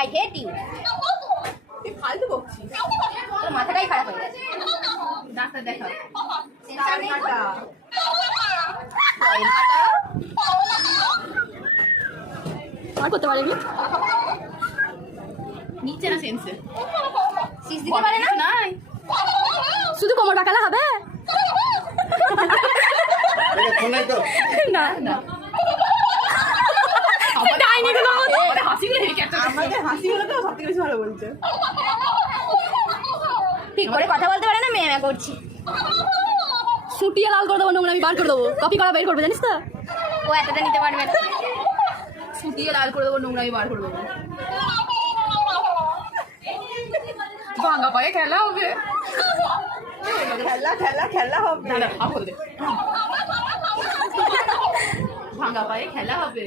I hate you. ফালতু বকছি। তোর মাথাটাই খারাপ হয়ে গেছে। ডাক্তার দেখাও। সেন্সার নেই তো? আর করতে পারবি নিচে না সেন্সে শীষ দিতে পারে না? নাই শুধু কোমর বাঁকালে হবে না না হাসিগুলো হেঁটে আমাদের হাসিগুলো তো সব থেকে বেশি ভালো বলছে। ঠিক করে কথা বলতে পারে না, মেয়ে করছি। সুটিয়ে লাল করে দেবো, নোংরা আমি বার করে দেবো, কপি করা বের করবে জানিস তো। ও এতটা নিতে পারবে না। ফুটিয়ে লাল করে দেবো, নোংরা আমি বার করে দেবো। ভাঙা পায়ে খেলা হবে, খেলা খেলা খেলা হবে। দাদা ভাব বলবে ভাঙা পায়ে খেলা হবে।